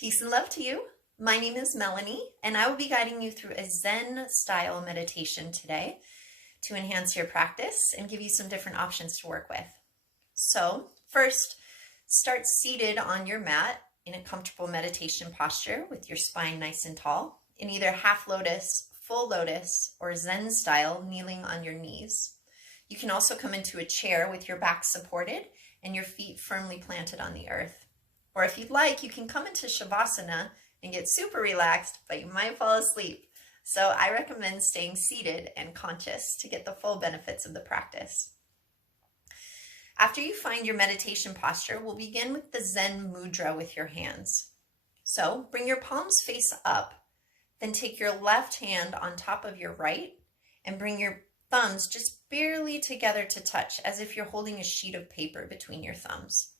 Peace and love to you. My name is Melanie, and I will be guiding you through a Zen style meditation today to enhance your practice and give you some different options to work with. So, first, start seated on your mat in a comfortable meditation posture with your spine nice and tall, in either half lotus, full lotus, or Zen style, kneeling on your knees. You can also come into a chair with your back supported and your feet firmly planted on the earth. Or if you'd like, you can come into Shavasana and get super relaxed, but you might fall asleep. So I recommend staying seated and conscious to get the full benefits of the practice. After you find your meditation posture, we'll begin with the Zen Mudra with your hands. So bring your palms face up, then take your left hand on top of your right and bring your thumbs just barely together to touch, as if you're holding a sheet of paper between your thumbs.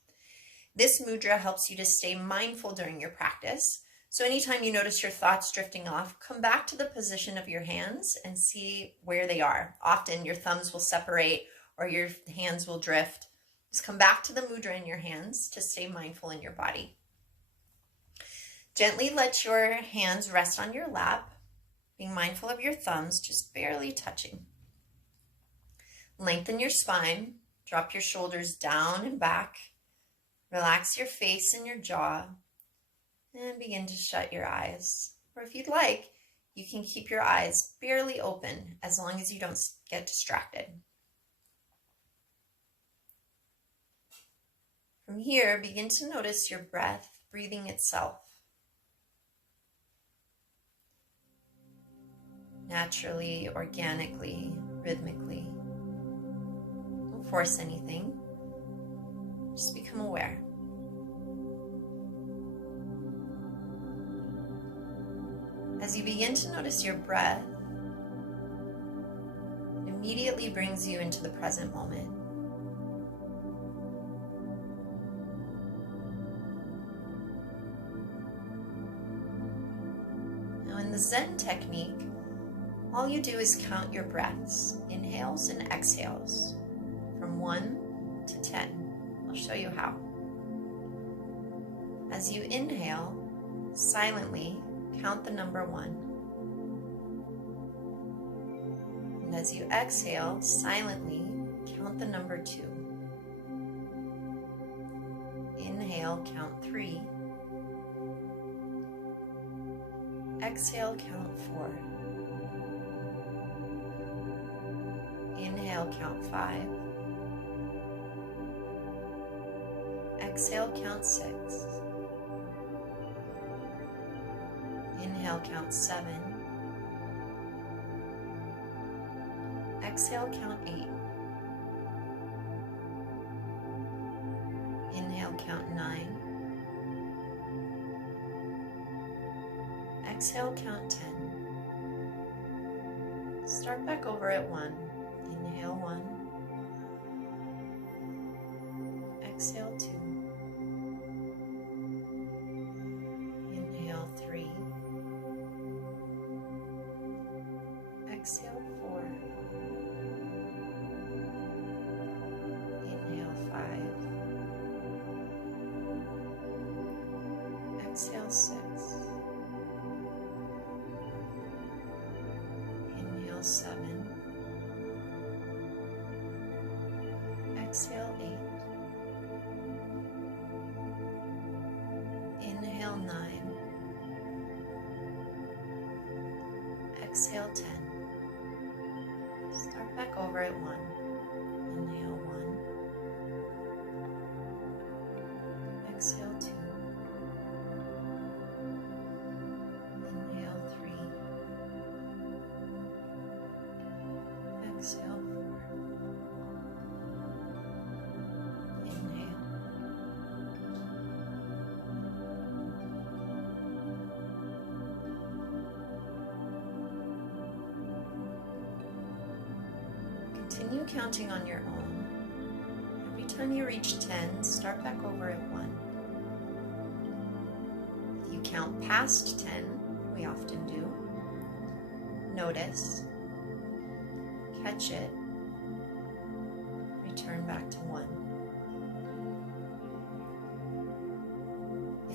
This mudra helps you to stay mindful during your practice. So anytime you notice your thoughts drifting off, come back to the position of your hands and see where they are. Often your thumbs will separate or your hands will drift. Just come back to the mudra in your hands to stay mindful in your body. Gently let your hands rest on your lap, being mindful of your thumbs just barely touching. Lengthen your spine, drop your shoulders down and back. Relax your face and your jaw and begin to shut your eyes. Or if you'd like, you can keep your eyes barely open as long as you don't get distracted. From here, begin to notice your breath breathing itself. Naturally, organically, rhythmically. Don't force anything. Just become aware. As you begin to notice your breath, it immediately brings you into the present moment. Now in the Zen technique, all you do is count your breaths, inhales and exhales, from 1 to 10. I'll show you how. As you inhale, silently count the number 1. And as you exhale, silently count the number 2. Inhale, count 3. Exhale, count 4. Inhale, count 5. Exhale, count 6. Inhale, count 7. Exhale, count 8. Inhale, count 9. Exhale, count 10. Start back over at 1. Inhale 1. Exhale 2. Inhale 3. Exhale 4. Inhale 5. Exhale 6. Inhale 7. Exhale 8. Inhale 9. Exhale 10. Start back over at 1. Inhale 1. Exhale 2. Inhale 3. Exhale 4. Inhale. Continue counting on your own. Every time you reach 10, start back over at 1. If you count past 10, we often do, notice, catch it, return back to 1.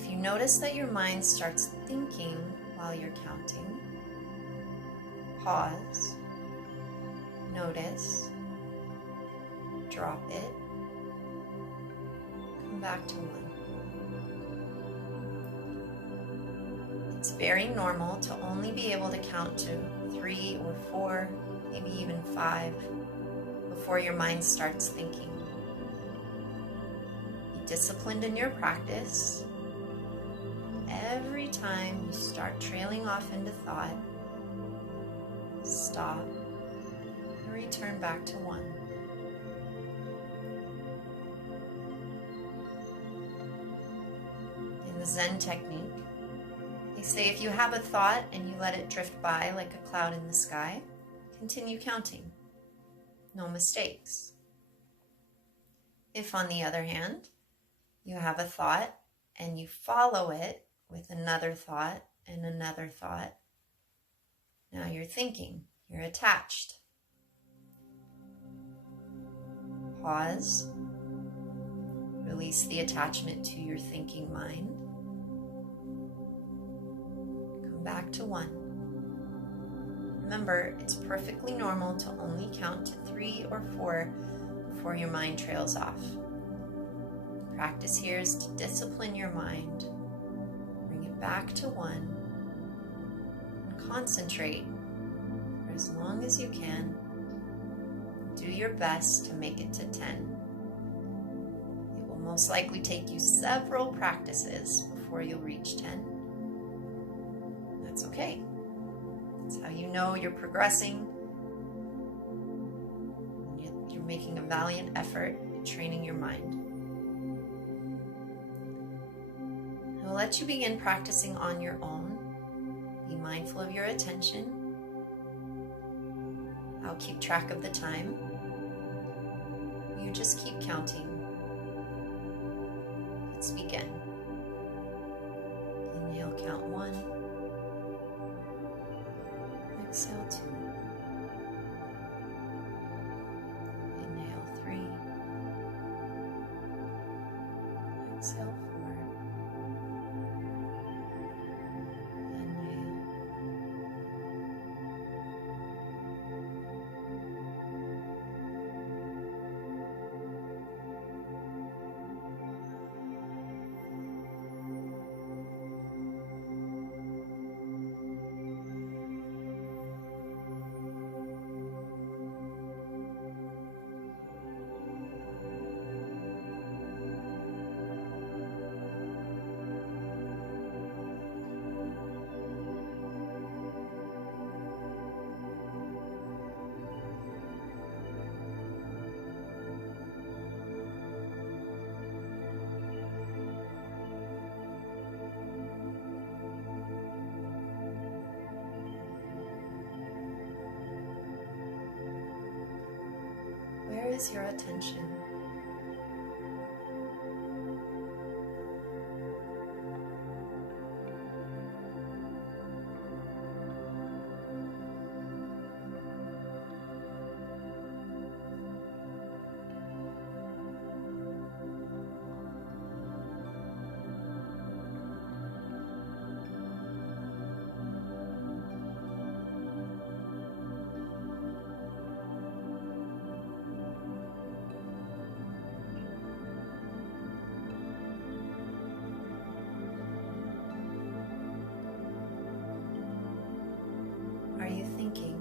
if you notice that your mind starts thinking while you're counting, pause, notice, drop it, come back to 1. It's very normal to only be able to count to 3 or 4, maybe even 5, before your mind starts thinking. Be disciplined in your practice. Every time you start trailing off into thought, stop and return back to 1. In the Zen technique, they say if you have a thought and you let it drift by like a cloud in the sky, continue counting. No mistakes. If, on the other hand, you have a thought and you follow it with another thought and another thought, now you're thinking, you're attached. Pause. Release the attachment to your thinking mind. Come back to 1. Remember, it's perfectly normal to only count to 3 or 4 before your mind trails off. The practice here is to discipline your mind, bring it back to 1, and concentrate for as long as you can. Do your best to make it to 10. It will most likely take you several practices before you'll reach 10. That's okay. That's how you know you're progressing. You're making a valiant effort at training your mind. I'll let you begin practicing on your own. Be mindful of your attention. I'll keep track of the time. You just keep counting. Let's begin. Inhale, count 1. Exhale 2. Inhale 3. Exhale 4. Inhale. Where is your attention? Are you thinking?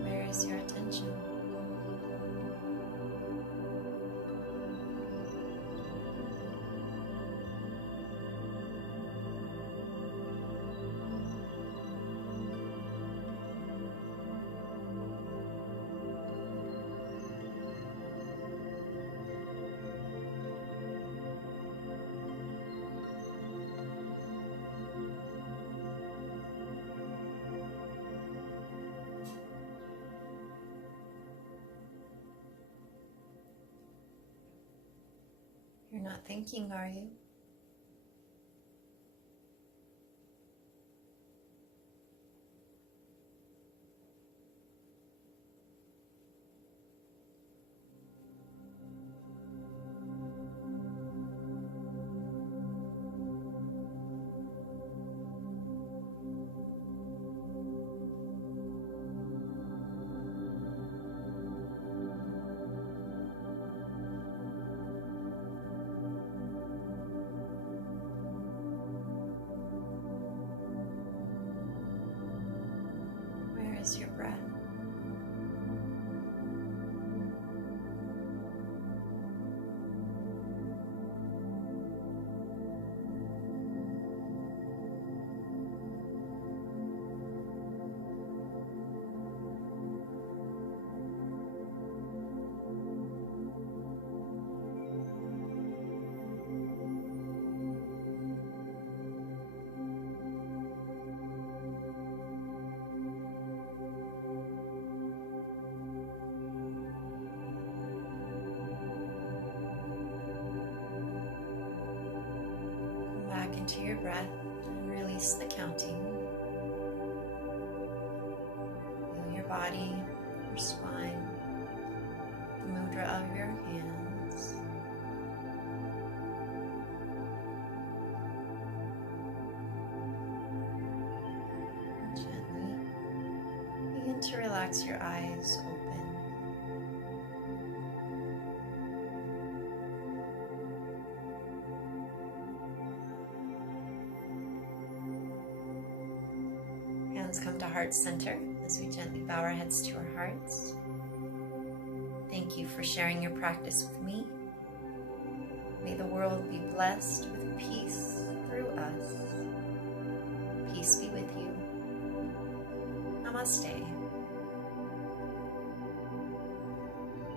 Where is your attention? You're not thinking, are you? Where is your breath? Back into your breath and release the counting. Feel your body, your spine, the mudra of your hands. Gently begin to relax your eyes open. Hands come to heart center as we gently bow our heads to our hearts. Thank you for sharing your practice with me. May the world be blessed with peace through us. Peace be with you. Namaste.